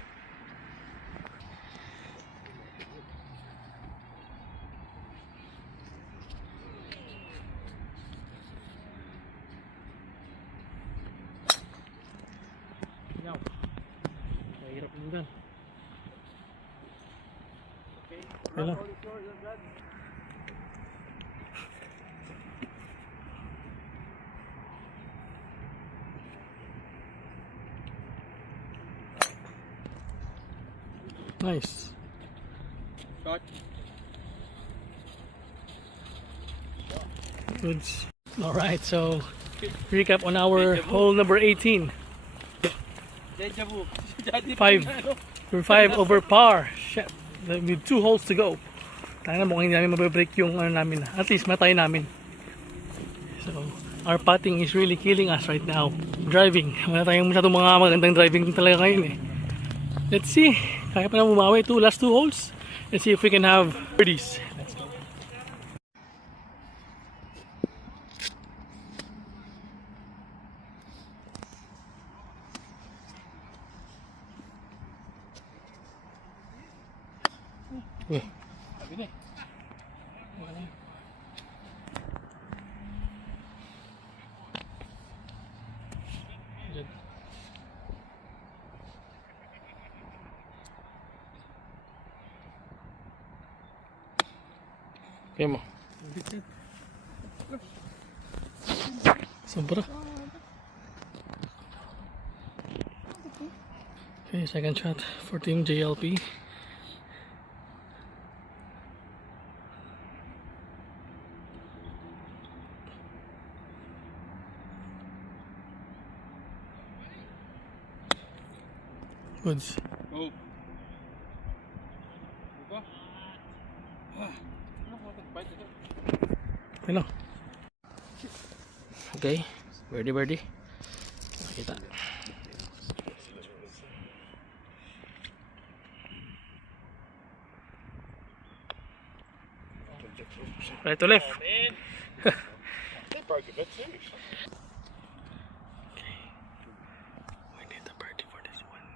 Now, mahirap yung gan. Hello. Nice. Shot. Good. All right, so recap on our hole number 18. Deja vu. 5. We're 5 over par. Shit. With 2 holes to go. Tayo na mukhang hindi namin mabibreak yung ano namin. At least matay namin. So, our putting is really killing us right now. Driving. Wala tayong masyadong mga magandang driving talaga ngayon eh. Let's see. Kaya pa na bumawi. Last 2 holes. Let's see if we can have birdies. Let's go. Sabi na eh. Wala. Diyan. Kaya mo. Sobra. Okay, second shot for Team JLP. Woods. Oh. Diba? Ano ko bite ito? Hello. Okay. Birdie. Nakita. Right to left. They broke a bit too. We need a birdie for this one.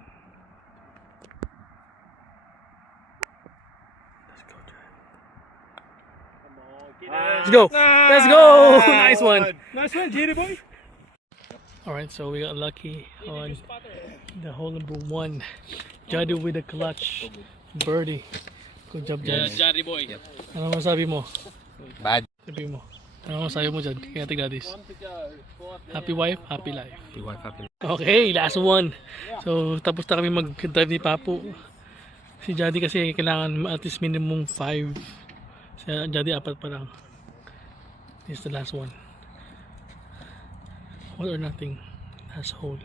Let's go, Let's go. Let's go. Nice one. Nice one, Jerry boy. All right, so we got lucky on the hole number 1. Jadu with a clutch birdie. Good job, Jad. Jerry boy. Ano masabi mo? Bad. Sabi mo. Ano masabi mo, Jad? Kaya Gladys. Happy wife, happy life. Happy wife, happy life. Okay, last one. So, tapos na kami mag-drive ni Papu. Si Jadi kasi kailangan at least minimum 5. Si Jadi 4 pa lang. This is the last one. All or nothing. Last hole.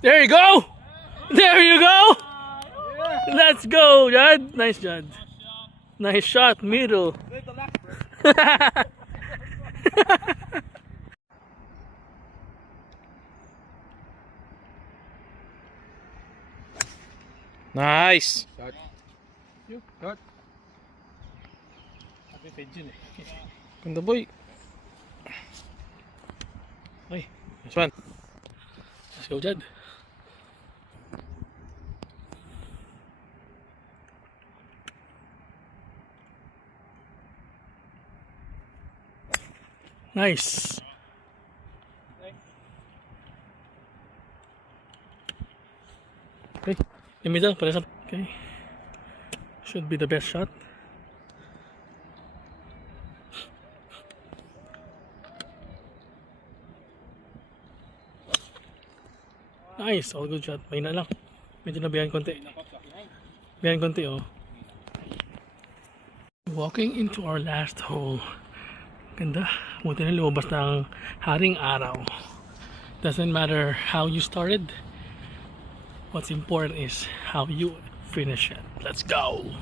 There you go! There you go! Let's go, Jad! Nice, Jad. Nice shot, middle. Nice. Shot. Shot. Happy pigeon eh. Ganda boy. Okay, Nice one. let's go, Jad. Nice. Okay, in the middle, pares. Okay, should be the best shot. Nice, all good shot. May na lang. Medyo nabihan konti. Bihan konti, oh. Walking into our last hole. Ganda. Buti na lumabas ng haring araw. Doesn't matter how you started. What's important is how you finish it. Let's go!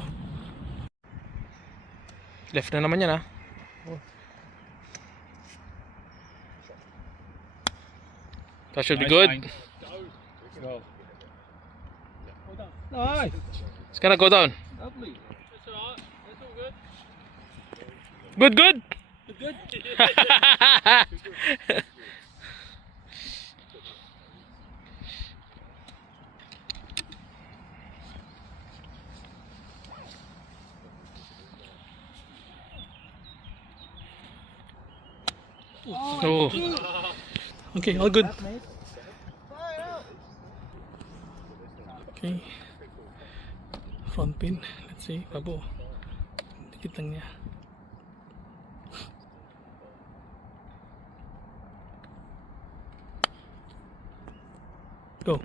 Left na naman yan, ah. That should be good. Go. Nice. It's gonna go down. Lovely. Good, good. Good. Oh, Okay, all good. Okay. Front pin. Let's see. Pabo. Dikit lang niya. Go.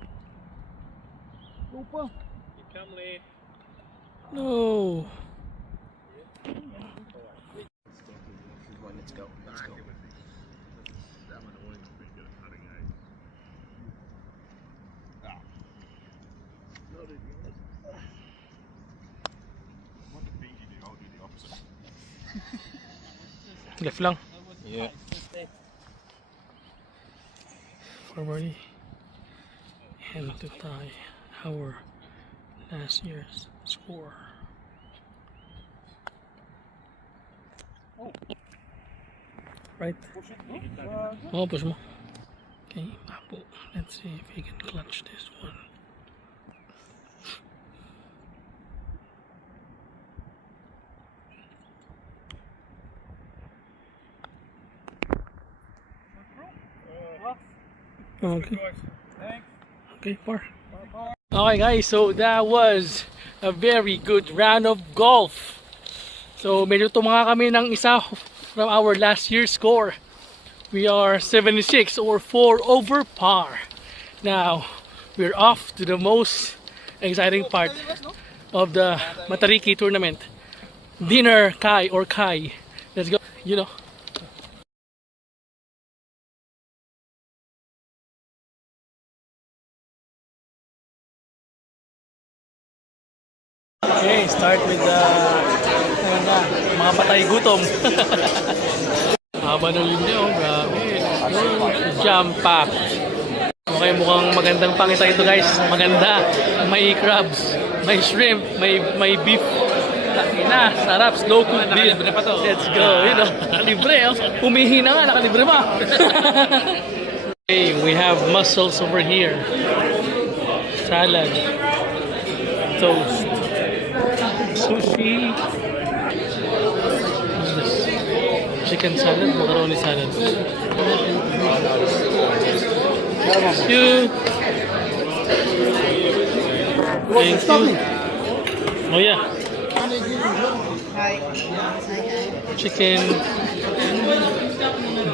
No. Let's go. Let's go. Left lang. Yeah. Forward. And to tie our last year's score. Right? Oh, push mo. Okay, Papo. Let's see if he can clutch this one. Okay. Okay, par. Okay guys, so that was a very good round of golf. So medyo tumanga kami ng isa from our last year's score. We are 76 or 4 over par. Now, we're off to the most exciting part of the Matariki tournament. Dinner Kai or Kai. Let's go, you know. Okay, start with the ayun na, mga patay gutom. Haba ng linya, oh, grabe. Jam pack. Okay, mukhang magandang pangita ito guys. Maganda. May crabs, may shrimp, may beef. Na, sarap, slow cooked beef. Let's go, you know. Nakalibre, oh. Humihi na nga, nakalibre pa. Okay, we have mussels over here. Salad. Toast. Sushi. What's this? Chicken salad, macaroni salad. Thank you. Thank you. Oh yeah. Chicken.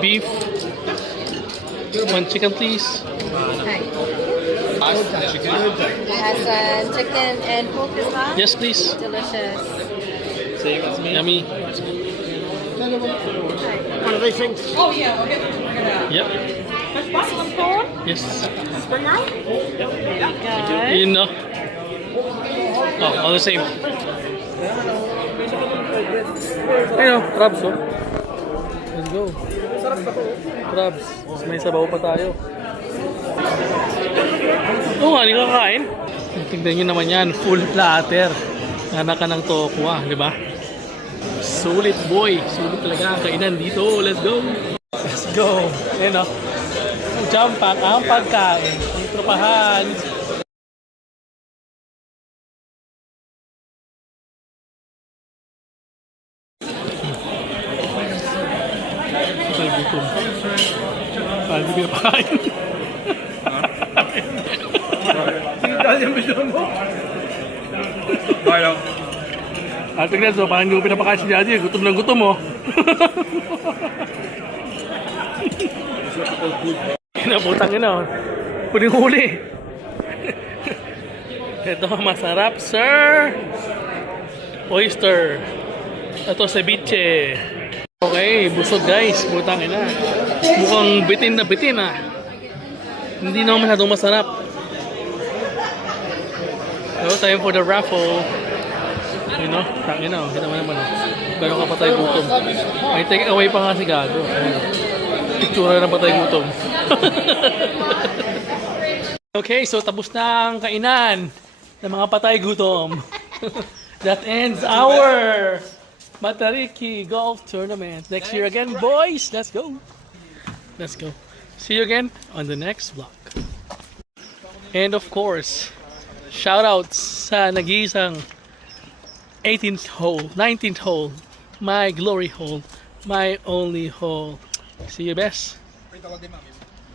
Beef. One chicken please. It has chicken and pork as well. Yes please. Delicious. Yummy. One of these things. Oh yeah. Yep. Mussel and prawn. Yes. Spring roll. There you You know. Oh, all the same. Ayun, crabs oh. Let's go. Crabs. Mas may sabaw pa tayo. Oo nga, hindi kakain. Tignan nyo naman yan, full platter. Anak ka ng tokwa, di ba? Sulit boy. Sulit talaga ang kainan dito. Let's go. Let's go. Ayun o. Jump pack ang pagkain. Ang tropahan. Ay, gutom. Paano hindi pinapakain? At tignan, so parang hindi mo pinapakain si Daddy. Gutom ng gutom mo. Kinaputang yun o. Puling huli. Ito masarap, sir. Oyster. Ito ceviche. Okay, busog guys. Butang ina. Mukhang bitin na bitin ah. Hindi naman masyadong masarap. So, time for the raffle. You know, tangin na. Kita mo naman. Gano'n ka patay gutom. May take away pa nga si Gago. Picture na patay gutom. Okay, so tapos na ang kainan. ng mga patay gutom. That ends our Matariki Golf Tournament. Next year again, boys. Let's go. Let's go. See you again on the next vlog. And of course, shoutouts sa nag-iisang 18th hole, 19th hole, my glory hole, my only hole. See you, best. Print ako din, ma'am.